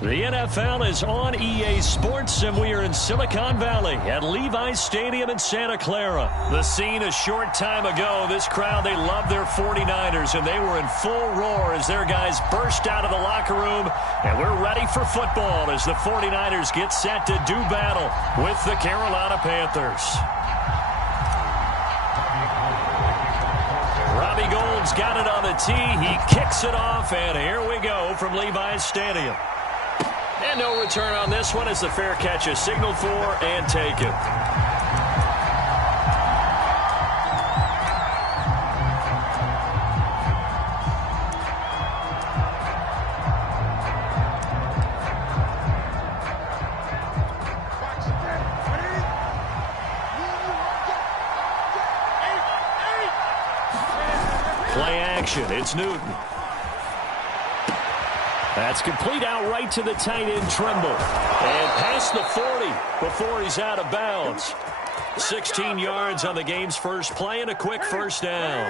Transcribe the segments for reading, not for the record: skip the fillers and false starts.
The NFL is on EA Sports, and we are in Silicon Valley at Levi's Stadium in Santa Clara. The scene a short time ago. This crowd, they love their 49ers, and they were in full roar as their guys burst out of the locker room. And we're ready for football as the 49ers get set to do battle with the Carolina Panthers. Robbie Gould's got it on the tee. He kicks it off, and here we go from Levi's Stadium. And no return on this one as the fair catch is signaled for and taken. Play action. It's Newton. That's complete out right to the tight end, Trimble. And past the 40 before he's out of bounds. 16 yards on the game's first play and a quick first down.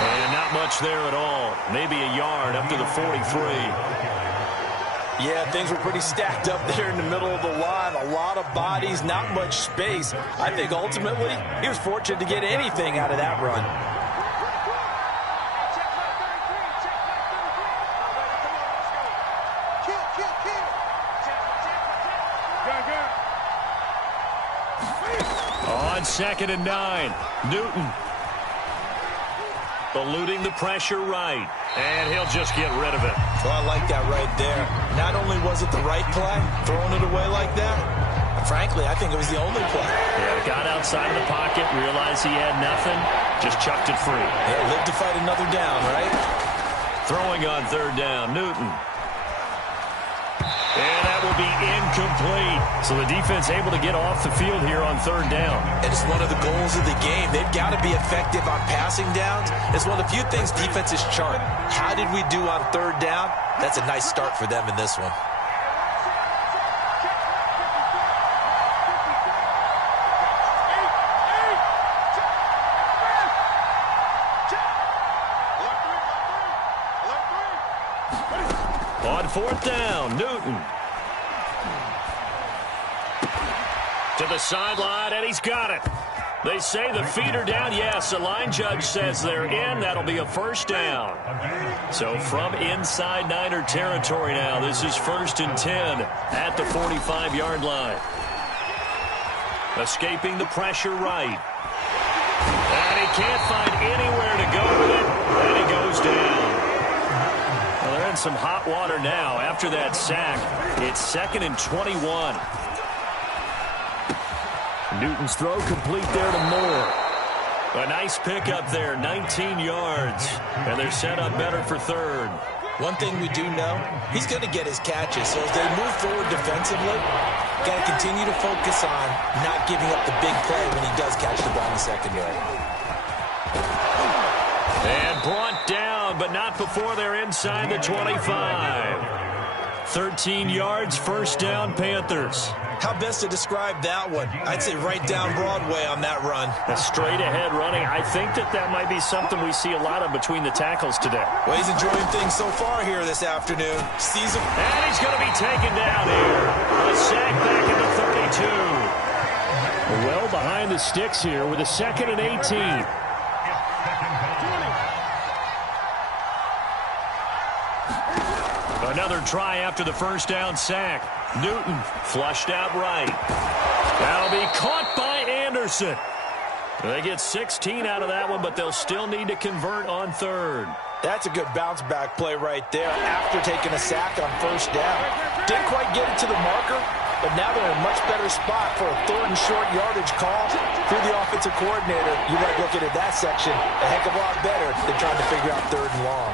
And not much there at all. Maybe a yard up to the 43. Yeah, things were pretty stacked up there in the middle of the line. A lot of bodies, not much space. I think ultimately he was fortunate to get anything out of that run. On 2nd and 9, Newton. Eluding the pressure right. And he'll just get rid of it. Oh, I like that right there. Not only was it the right play, throwing it away like that, frankly, I think it was the only play. Yeah, got outside of the pocket, realized he had nothing, just chucked it free. Yeah, lived to fight another down, right? Throwing on 3rd down, Newton. And that will be incomplete. So the defense able to get off the field here on 3rd down. And it's one of the goals of the game. They've got to be effective on passing downs. It's one of the few things defenses chart. How did we do on 3rd down? That's a nice start for them in this one. On 4th down, Newton. To the sideline, and he's got it. They say the feet are down. Yes, the line judge says they're in. That'll be a first down. So from inside Niner territory now, this is 1st and 10 at the 45-yard line. Escaping the pressure right. And he can't find anywhere to go with it, and he goes down. Well, they're in some hot water now after that sack. It's 2nd and 21. Newton's throw complete there to Moore. A nice pickup there, 19 yards. And they're set up better for 3rd. One thing we do know, he's going to get his catches. So as they move forward defensively, got to continue to focus on not giving up the big play when he does catch the ball in the secondary. And brought down, but not before they're inside the 25. 13 yards, first down, Panthers. How best to describe that one? I'd say right down Broadway on that run. A straight ahead running. I think that might be something we see a lot of between the tackles today. Well, he's enjoying things so far here this afternoon. Sees him. And he's going to be taken down here. A sack back at the 32. Well behind the sticks here with a 2nd and 18. Another try after the first down sack. Newton flushed out right. That'll be caught by Anderson. They get 16 out of that one, but they'll still need to convert on 3rd. That's a good bounce back play right there after taking a sack on 1st down. Didn't quite get it to the marker, but now they're in a much better spot for a 3rd and short yardage call. Through the offensive coordinator, you like looking at that section a heck of a lot better than trying to figure out 3rd and long.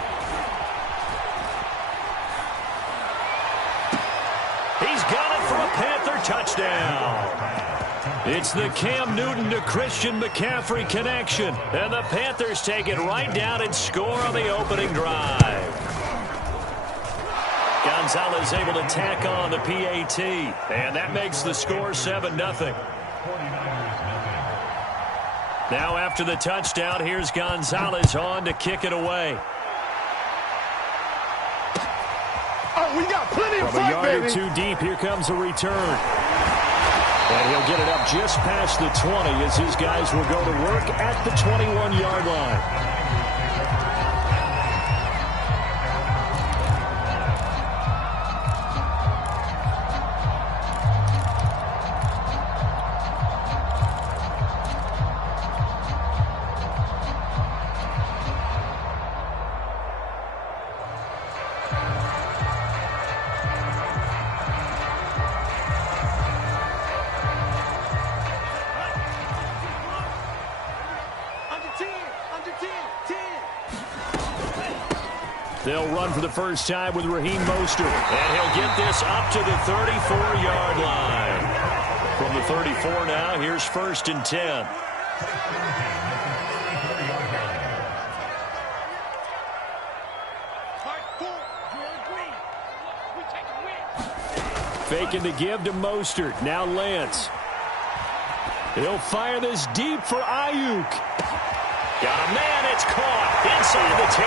He's got it for a Panther touchdown. It's the Cam Newton to Christian McCaffrey connection. And the Panthers take it right down and score on the opening drive. Gonzalez able to tack on the PAT. And that makes the score 7-0. Now after the touchdown, here's Gonzalez on to kick it away. Oh, we got plenty of From a fight, yard baby. or two deep, here comes a return. And he'll get it up just past the 20 as his guys will go to work at the 21-yard line. They'll run for the first time with Raheem Mostert. And he'll get this up to the 34-yard line. From the 34 now, here's 1st and 10. Faking the give to Mostert. Now Lance. He'll fire this deep for Ayuk. Got a man, it's caught inside the 10.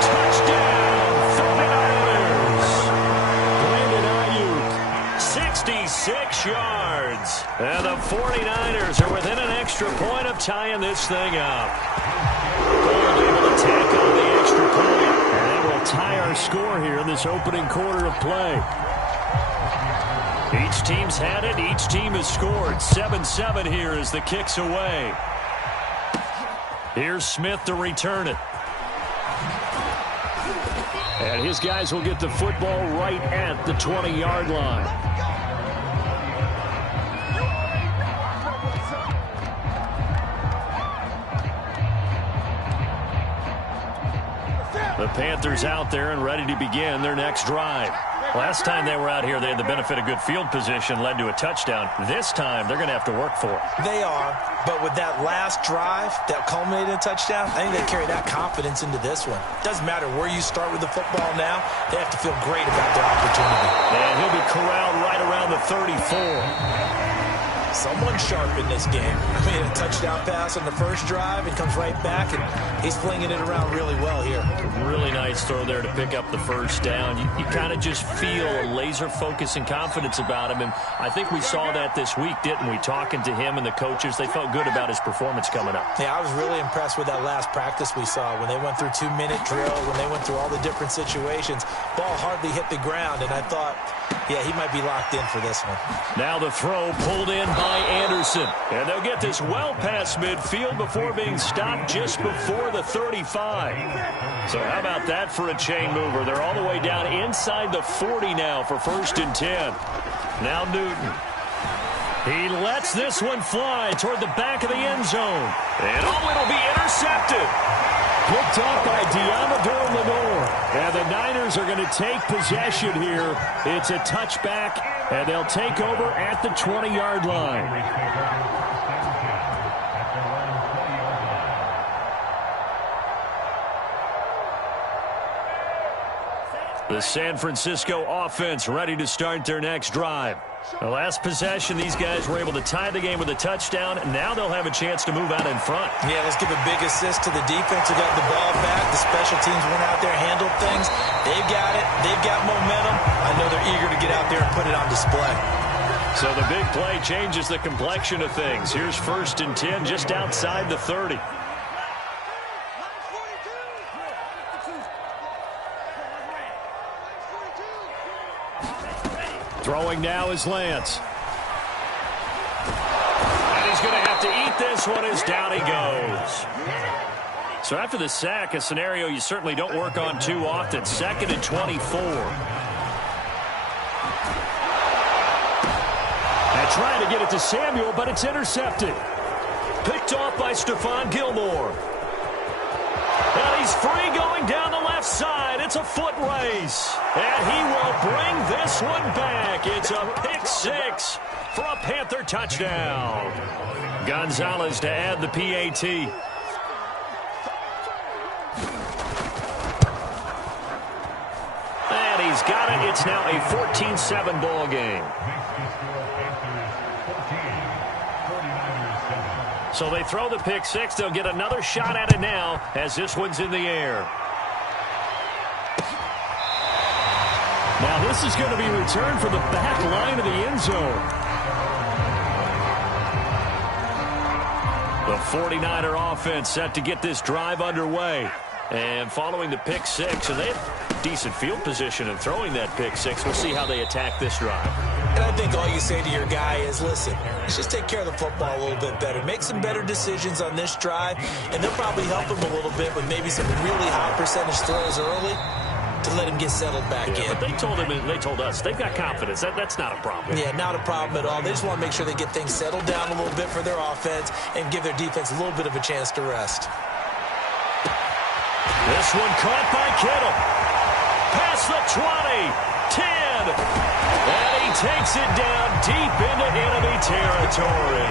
Touchdown, 49ers. Brandon Ayuk, 66 yards. And the 49ers are within an extra point of tying this thing up. Gold able to tack on the extra point. And that will tie our score here in this opening quarter of play. Each team's had it. Each team has scored. 7-7 here as the kick's away. Here's Smith to return it. And his guys will get the football right at the 20-yard line. The Panthers out there and ready to begin their next drive. Last time they were out here, they had the benefit of good field position, led to a touchdown. This time, they're going to have to work for it. They are, but with that last drive that culminated in a touchdown, I think they carry that confidence into this one. Doesn't matter where you start with the football now, they have to feel great about their opportunity. And he'll be corralled right around the 34. Someone sharp in this game. I mean, a touchdown pass on the first drive and comes right back, and he's flinging it around really well here. Really nice throw there to pick up the first down. You kind of just feel a laser focus and confidence about him, and I think we saw that this week, didn't we? Talking to him and the coaches, they felt good about his performance coming up. Yeah, I was really impressed with that last practice we saw when they went through 2-minute drills, when they went through all the different situations. Ball hardly hit the ground, and I thought, yeah, he might be locked in for this one. Now the throw pulled in by Anderson. And they'll get this well past midfield before being stopped just before the 35. So how about that for a chain mover? They're all the way down inside the 40 now for 1st and 10. Now Newton. He lets this one fly toward the back of the end zone. And it'll be intercepted. Picked off by Diamador Lenore. And the Niners are going to take possession here. It's a touchback, and they'll take over at the 20-yard line. The San Francisco offense ready to start their next drive. The last possession, these guys were able to tie the game with a touchdown. Now they'll have a chance to move out in front. Yeah, let's give a big assist to the defense who got the ball back. The special teams went out there, handled things. They've got it. They've got momentum. I know they're eager to get out there and put it on display. So the big play changes the complexion of things. Here's 1st and 10 just outside the 30. Throwing now is Lance. And he's going to have to eat this one as down he goes. So after the sack, a scenario you certainly don't work on too often. 2nd and 24. And trying to get it to Samuel, but it's intercepted. Picked off by Stephon Gilmore. And he's free going down the left side. It's a foot race. And he will bring this one back. It's a pick six for a Panther touchdown. Gonzalez to add the PAT. And he's got it. It's now a 14-7 ball game. So they throw the pick six. They'll get another shot at it now as this one's in the air. Now this is going to be returned from the back line of the end zone. The 49er offense set to get this drive underway. And following the pick six, and they have decent field position in throwing that pick six. We'll see how they attack this drive. And I think all you say to your guy is, listen, let's just take care of the football a little bit better. Make some better decisions on this drive, and they'll probably help him a little bit with maybe some really high percentage throws early to let him get settled back in. But they told him, and they told us, they've got confidence. That's not a problem. Yeah, not a problem at all. They just want to make sure they get things settled down a little bit for their offense and give their defense a little bit of a chance to rest. This one caught by Kittle. Past the 20, 10, and he takes it down deep into enemy territory.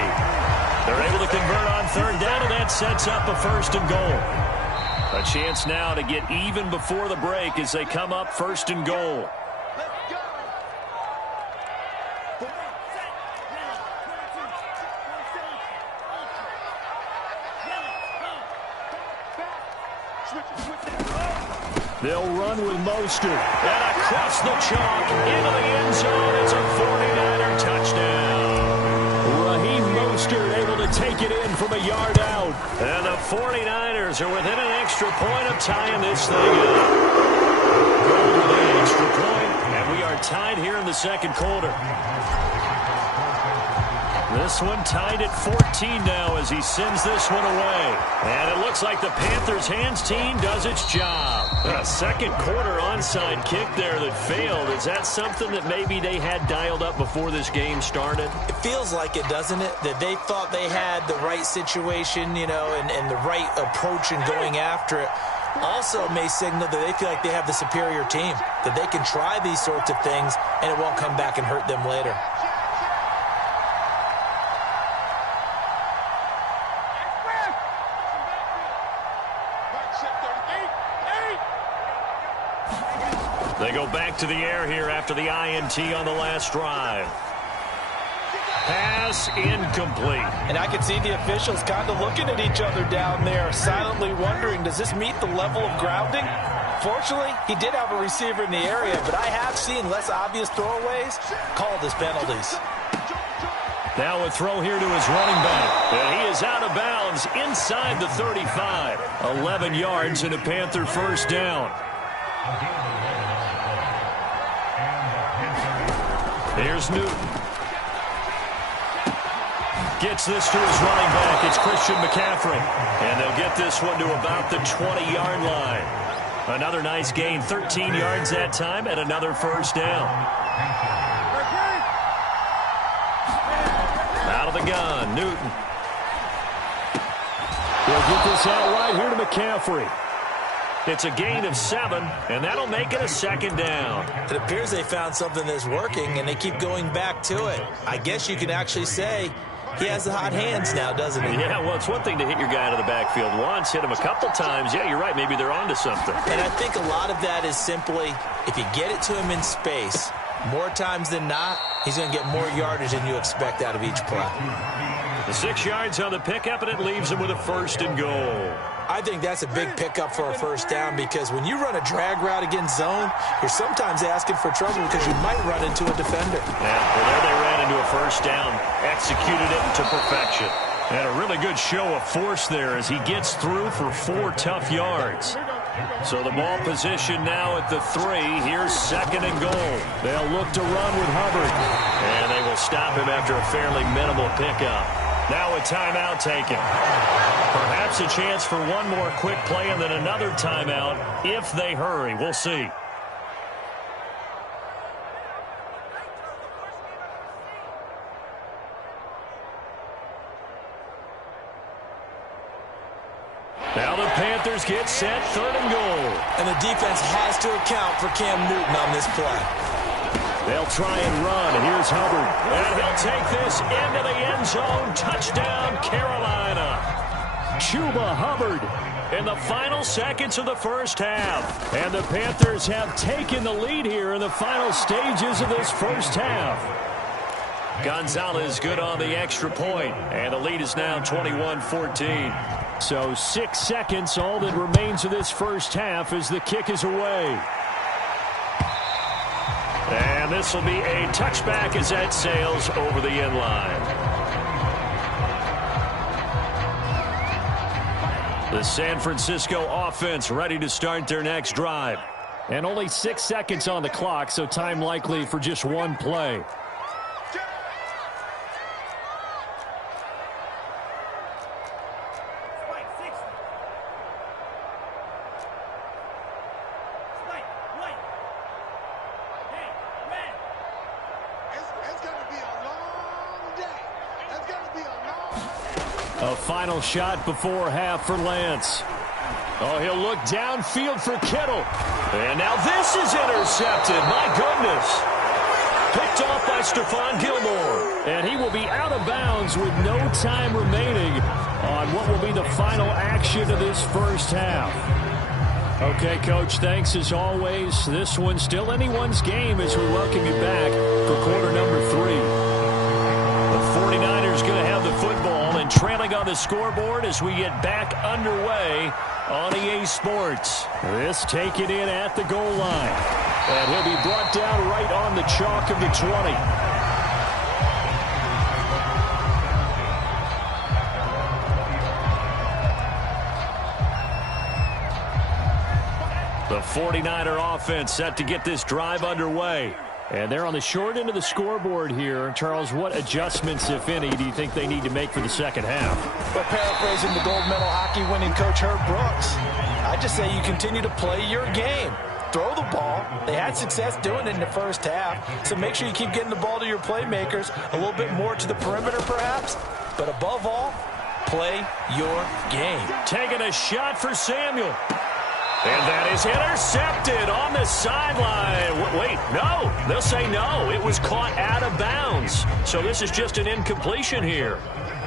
They're able to convert on third down, and that sets up a 1st and goal. A chance now to get even before the break as they come up 1st and goal. They'll run with Mostert. And across the chalk into the end zone. It's a 49er touchdown. Raheem Mostert able to take it in from a yard out. And the 49ers are within an extra point of tying this thing up. Going with an extra point, and we are tied here in the 2nd quarter. This one tied at 14 now as he sends this one away. And it looks like the Panthers' hands team does its job. A 2nd quarter onside kick there that failed. Is that something that maybe they had dialed up before this game started? It feels like it, doesn't it? That they thought they had the right situation, you know, and the right approach in going after it. Also may signal that they feel like they have the superior team, that they can try these sorts of things and it won't come back and hurt them later. They go back to the air here after the INT on the last drive. Pass incomplete. And I can see the officials kind of looking at each other down there, silently wondering, does this meet the level of grounding? Fortunately, he did have a receiver in the area, but I have seen less obvious throwaways called as penalties. Now a throw here to his running back. And he is out of bounds inside the 35. 11 yards and a Panther 1st down. Here's Newton. Gets this to his running back. It's Christian McCaffrey. And they'll get this one to about the 20-yard line. Another nice gain. 13 yards that time and another 1st down. Out of the gun, Newton. He'll get this out right here to McCaffrey. It's a gain of 7, and that'll make it a 2nd down. It appears they found something that's working, and they keep going back to it. I guess you can actually say he has the hot hands now, doesn't he? Yeah, well, it's one thing to hit your guy out of the backfield once, hit him a couple times. Yeah, you're right. Maybe they're onto something. And I think a lot of that is simply, if you get it to him in space, more times than not, he's going to get more yardage than you expect out of each play. The 6 yards on the pickup, and it leaves him with a 1st and goal. I think that's a big pickup for a 1st down because when you run a drag route against zone, you're sometimes asking for trouble because you might run into a defender. Yeah, well, there they ran into a 1st down, executed it to perfection. And a really good show of force there as he gets through for 4 tough yards. So the ball position now at the 3. Here's 2nd and goal. They'll look to run with Hubbard. And they will stop him after a fairly minimal pickup. Now a timeout taken. Perhaps a chance for one more quick play and then another timeout if they hurry. We'll see. Now the Panthers get set, 3rd and goal. And the defense has to account for Cam Newton on this play. They'll try and run. Here's Hubbard. And he'll take this into the end zone. Touchdown, Carolina. Chuba Hubbard in the final seconds of the 1st half. And the Panthers have taken the lead here in the final stages of this 1st half. Gonzalez good on the extra point, and the lead is now 21-14. So 6 seconds, all that remains of this first half as the kick is away. And this will be a touchback as that sails over the end line. The San Francisco offense ready to start their next drive. And only 6 seconds on the clock, so time likely for just one play. A final shot before half for Lance. Oh, he'll look downfield for Kittle. And now this is intercepted. My goodness. Picked off by Stephon Gilmore. And he will be out of bounds with no time remaining on what will be the final action of this first half. Okay, Coach, thanks as always. This one's still anyone's game as we welcome you back for quarter number 3. The 49ers going to have the football and trailing on the scoreboard as we get back underway on EA Sports. This taken in at the goal line. And he'll be brought down right on the chalk of the 20. The 49er offense set to get this drive underway. And they're on the short end of the scoreboard here. Charles, what adjustments, if any, do you think they need to make for the second half? Well, paraphrasing the gold medal hockey winning coach Herb Brooks, I just say you continue to play your game. Throw the ball. They had success doing it in the first half, so make sure you keep getting the ball to your playmakers, a little bit more to the perimeter perhaps, but above all, play your game. Taking a shot for Samuel. And that is intercepted on the sideline. Wait, no. They'll say no. It was caught out of bounds. So this is just an incompletion here.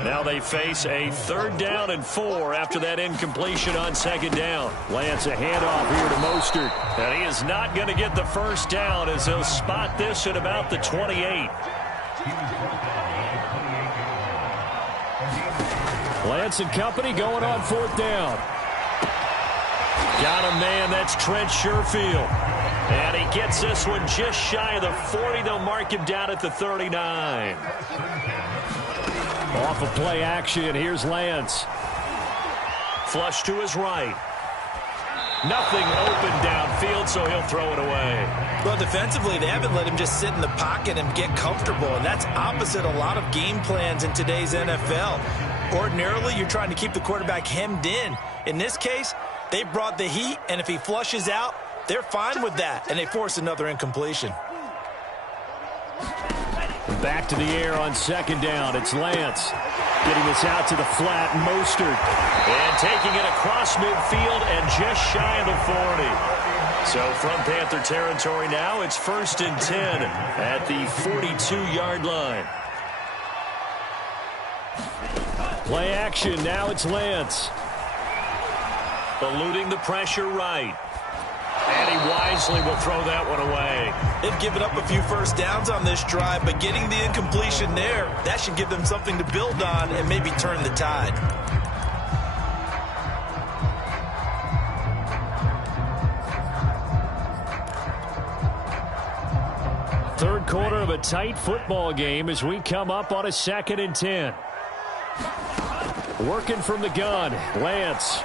Now they face a 3rd down and 4 after that incompletion on 2nd down. Lance, a handoff here to Mostert. And he is not going to get the first down as they'll spot this at about the 28. Lance and company going on 4th down. Got a man, that's Trent Sherfield. And he gets this one just shy of the 40. They'll mark him down at the 39. Off of play action, here's Lance. Flush to his right. Nothing open downfield, so he'll throw it away. Well, defensively, they haven't let him just sit in the pocket and get comfortable, and that's opposite a lot of game plans in today's NFL. Ordinarily, you're trying to keep the quarterback hemmed in. In this case, they brought the heat, and if he flushes out, they're fine with that, and they force another incompletion. Back to the air on 2nd down. It's Lance. Getting this out to the flat, Mostert. And taking it across midfield and just shy of the 40. So from Panther territory now, it's 1st and 10 at the 42-yard line. Play action, now it's Lance. Eluding the pressure right. And he wisely will throw that one away. They've given up a few first downs on this drive, but getting the incompletion there, that should give them something to build on and maybe turn the tide. Third quarter of a tight football game as we come up on a 2nd and 10. Working from the gun, Lance.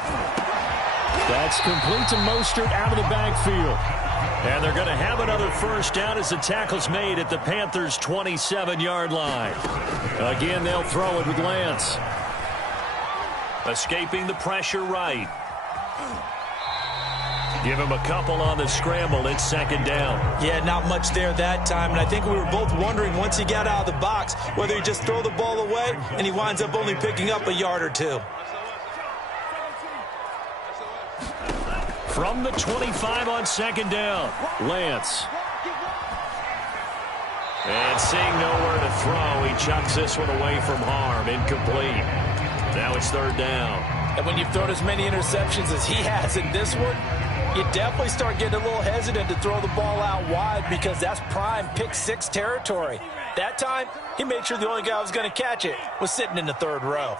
That's complete to Mostert out of the backfield. And they're going to have another first down as the tackle's made at the Panthers' 27-yard line. Again, they'll throw it with Lance. Escaping the pressure right. Give him a couple on the scramble. It's 2nd down. Yeah, not much there that time. And I think we were both wondering once he got out of the box whether he just throw the ball away and he winds up only picking up a yard or two. From the 25 on 2nd down, Lance. And seeing nowhere to throw, he chucks this one away from harm. Incomplete. Now it's 3rd down. And when you've thrown as many interceptions as he has in this one, You definitely start getting a little hesitant to throw the ball out wide because that's prime pick six territory. That time, he made sure the only guy who was going to catch it was sitting in the third row.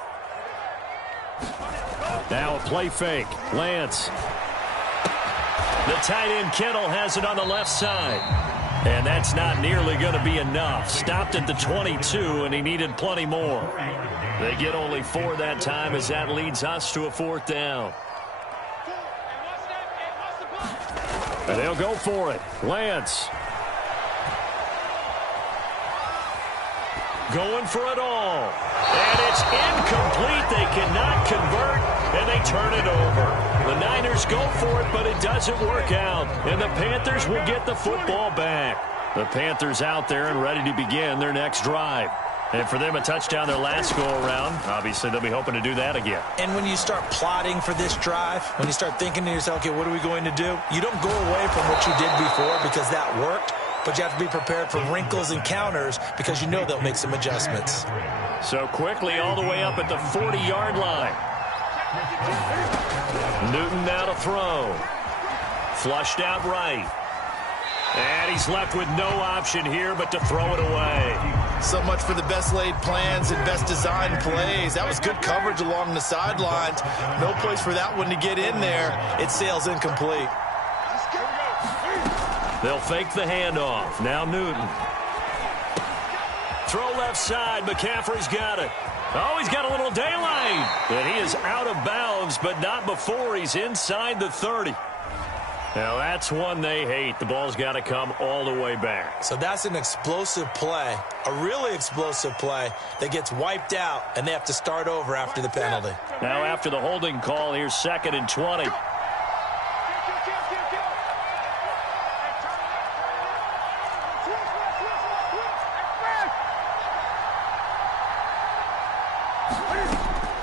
Now a play fake. Lance. The tight end Kittle has it on the left side. And that's not nearly going to be enough. Stopped at the 22, and he needed plenty more. They get only 4 that time as that leads us to a 4th down. And they'll go for it. Lance. Going for it all. And it's incomplete. They cannot convert, and they turn it over. The Niners go for it, but it doesn't work out. And the Panthers will get the football back. The Panthers out there and ready to begin their next drive. And for them, a touchdown their last go-around. Obviously, they'll be hoping to do that again. And when you start plotting for this drive, when you start thinking to yourself, okay, what are we going to do? You don't go away from what you did before because that worked. But you have to be prepared for wrinkles and counters because you know they'll make some adjustments. So quickly all the way up at the 40-yard line. Newton now to throw. Flushed out right. And he's left with no option here but to throw it away. So much for the best laid plans and best designed plays. That was good coverage along the sidelines. No place for that one to get in there. It sails incomplete. They'll fake the handoff. Now Newton. Throw left side. McCaffrey's got it. Oh, he's got a little daylight. And he is out of bounds, but not before he's inside the 30. Now, that's one they hate. The ball's got to come all the way back. So that's an explosive play, a really explosive play that gets wiped out, and they have to start over after the penalty. Now, after the holding call, here's 2nd and 20.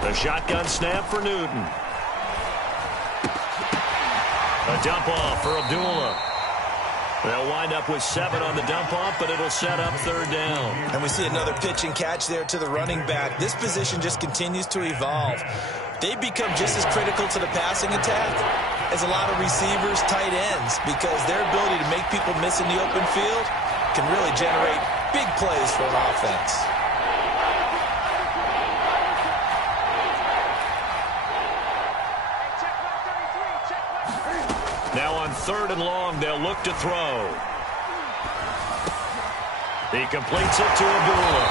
The shotgun snap for Newton. A dump off for Abdullah. They'll wind up with 7 on the dump off, but it'll set up 3rd down. And we see another pitch and catch there to the running back. This position just continues to evolve. They become just as critical to the passing attack as a lot of receivers, tight ends, because their ability to make people miss in the open field can really generate big plays for an offense. Now on 3rd and long, they'll look to throw. He completes it to Abdullah.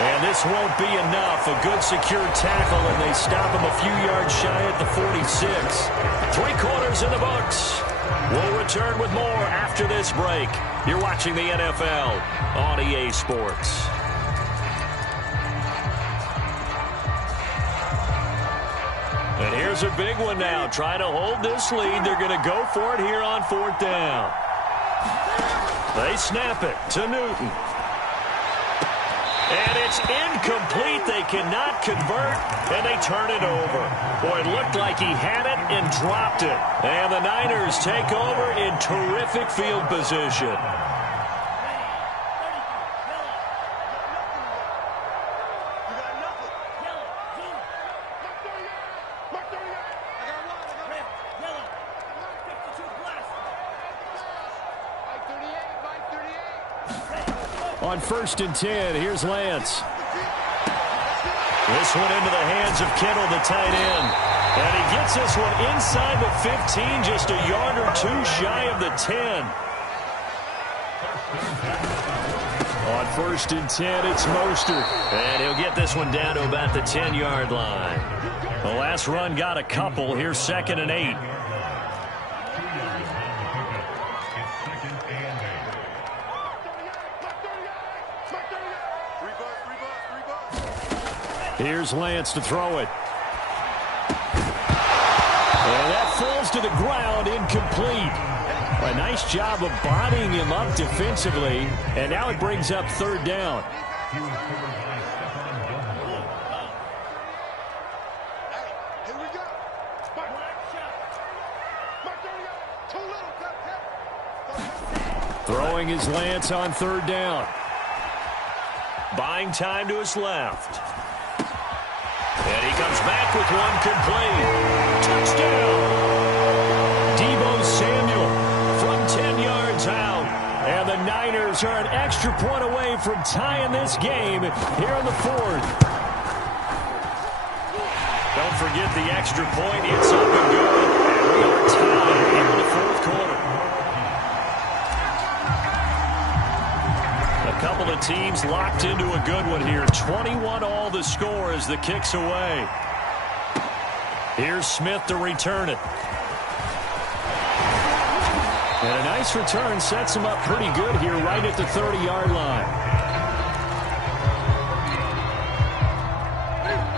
And this won't be enough. A good secure tackle, and they stop him a few yards shy at the 46. 3 quarters in the books. We'll return with more after this break. You're watching the NFL on EA Sports. And here's a big one now. Trying to hold this lead. They're going to go for it here on 4th down. They snap it to Newton. And it's incomplete. They cannot convert, and they turn it over. Boy, it looked like he had it and dropped it. And the Niners take over in terrific field position. On 1st and 10, here's Lance. This one into the hands of Kittle, the tight end. And he gets this one inside the 15, just a yard or 2 shy of the 10. On 1st and 10, it's Mostert. And he'll get this one down to about the 10-yard line. The last run got a couple. Here's 2nd and 8. Here's Lance to throw it. And that falls to the ground, incomplete. A nice job of bodying him up defensively. And now it brings up 3rd down. Throwing is Lance on 3rd down. Buying time to his left. And he comes back with one complete. Touchdown! Deebo Panthers are an extra point away from tying this game here in the fourth. Don't forget the extra point. It's up and good. And we are tied here in the fourth quarter. A couple of teams locked into a good one here. 21 all the score as the kick's away. Here's Smith to return it. And a nice return sets him up pretty good here right at the 30-yard line.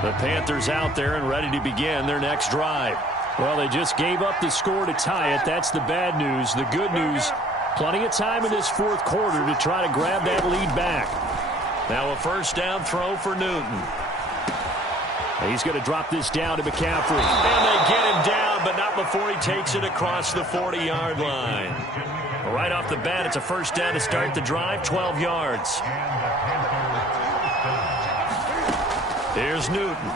The Panthers out there and ready to begin their next drive. Well, they just gave up the score to tie it. That's the bad news. The good news, plenty of time in this fourth quarter to try to grab that lead back. Now a first down throw for Newton. He's going to drop this down to McCaffrey. And they get him down, but not before he takes it across the 40-yard line. Right off the bat, it's a first down to start the drive, 12 yards. Here's Newton.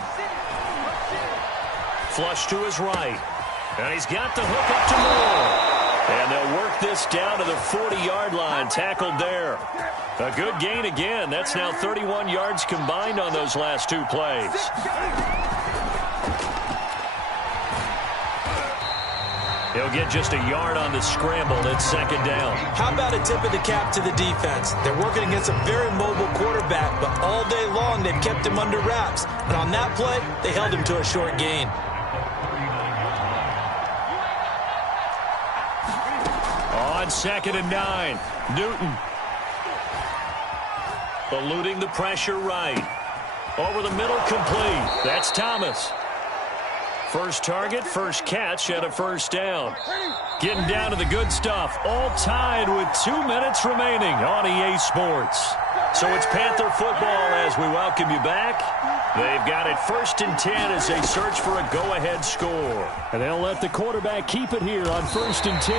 Flush to his right. And he's got the hook up to Moore. And they'll work this down to the 40-yard line, tackled there. A good gain again. That's now 31 yards combined on those last two plays. He'll get just a yard on the scramble. It's second down. How about a tip of the cap to the defense? They're working against a very mobile quarterback, but all day long they've kept him under wraps. And on that play, they held him to a short gain. On 2nd and 9, Newton. Eluding the pressure right. Over the middle, complete. That's Thomas. First target, first catch, and a first down. Getting down to the good stuff. All tied with 2 minutes remaining on EA Sports. So it's Panther football as we welcome you back. They've got it 1st and 10 as they search for a go-ahead score. And they'll let the quarterback keep it here on 1st and 10.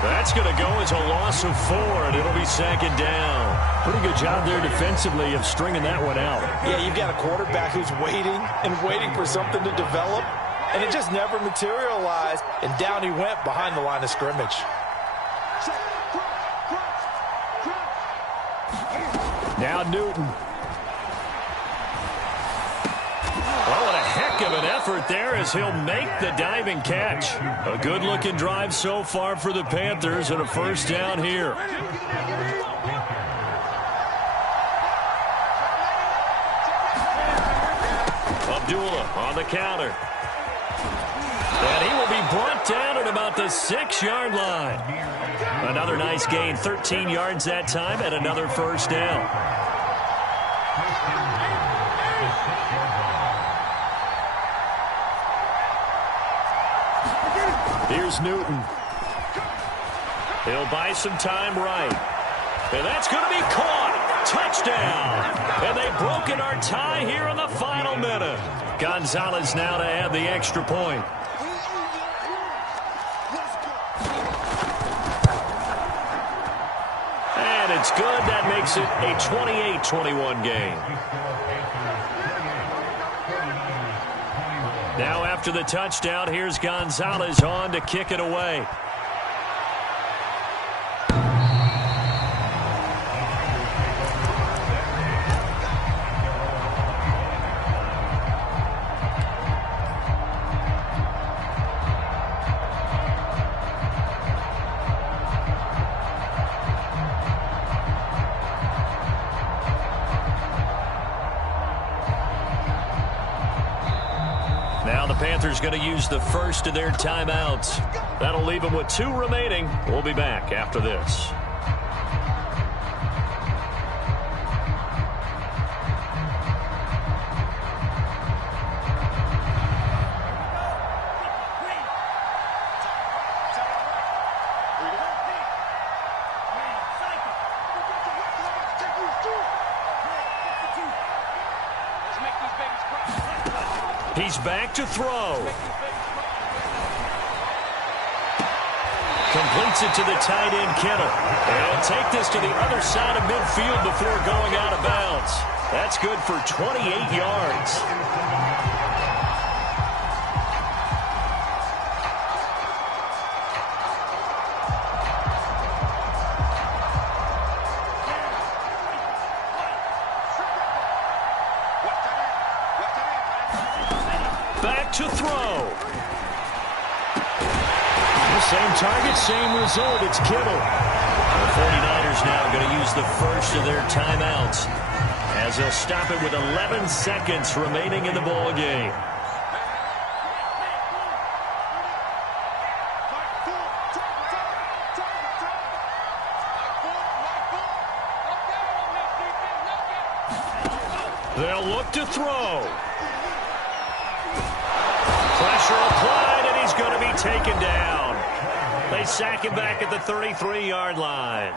That's going to go as a loss of 4, and it'll be second down. Pretty good job there defensively of stringing that one out. Yeah, you've got a quarterback who's waiting and waiting for something to develop, and it just never materialized, and down he went behind the line of scrimmage. Now Newton. Well, what a heck of an effort there as he'll make the diving catch. A good-looking drive so far for the Panthers and a first down here. Abdullah on the counter. And he will be brought down at about the 6-yard line. Another nice gain, 13 yards that time, and another first down. Here's Newton. He'll buy some time right. And that's going to be caught. Touchdown. And they've broken our tie here in the final minute. Gonzalez now to add the extra point. And it's good. That makes it a 28-21 game. Now after the touchdown, here's Gonzalez on to kick it away. Now the Panthers going to use the first of their timeouts. That'll leave them with 2 remaining. We'll be back after this. He's back to throw. Completes it to the tight end, Kittle. And he'll take this to the other side of midfield before going out of bounds. That's good for 28 yards. to throw. The same target, same result. It's Kittle. The 49ers now going to use the first of their timeouts as they'll stop it with 11 seconds remaining in the ball game. They'll look to throw. Pressure applied, and he's going to be taken down. They sack him back at the 33-yard line.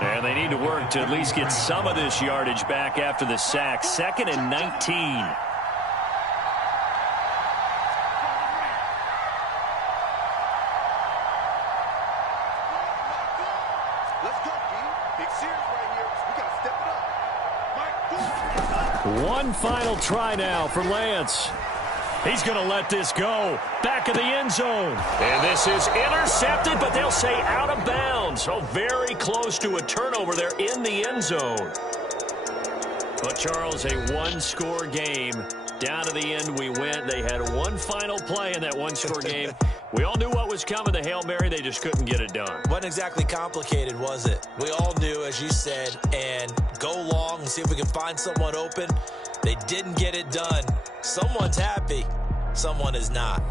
And they need to work to at least get some of this yardage back after the sack. 2nd and 19. One final try now for Lance. He's going to let this go. Back of the end zone. And this is intercepted, but they'll say out of bounds. So very close to a turnover there in the end zone. But, Charles, a one-score game. Down to the end we went. They had one final play in that one-score game. We all knew what was coming. The Hail Mary, they just couldn't get it done. Wasn't exactly complicated, was it? We all knew, as you said, and go long and see if we can find someone open. They didn't get it done. Someone's happy. Someone is not.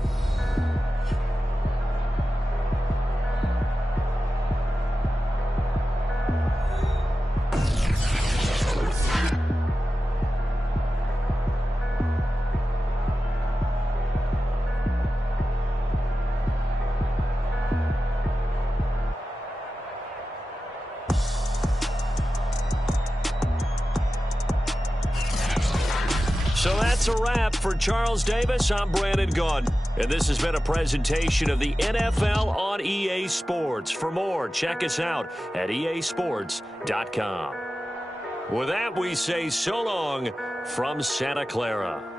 So that's a wrap for Charles Davis. I'm Brandon Gaudin, and this has been a presentation of the NFL on EA Sports. For more, check us out at easports.com. With that, we say so long from Santa Clara.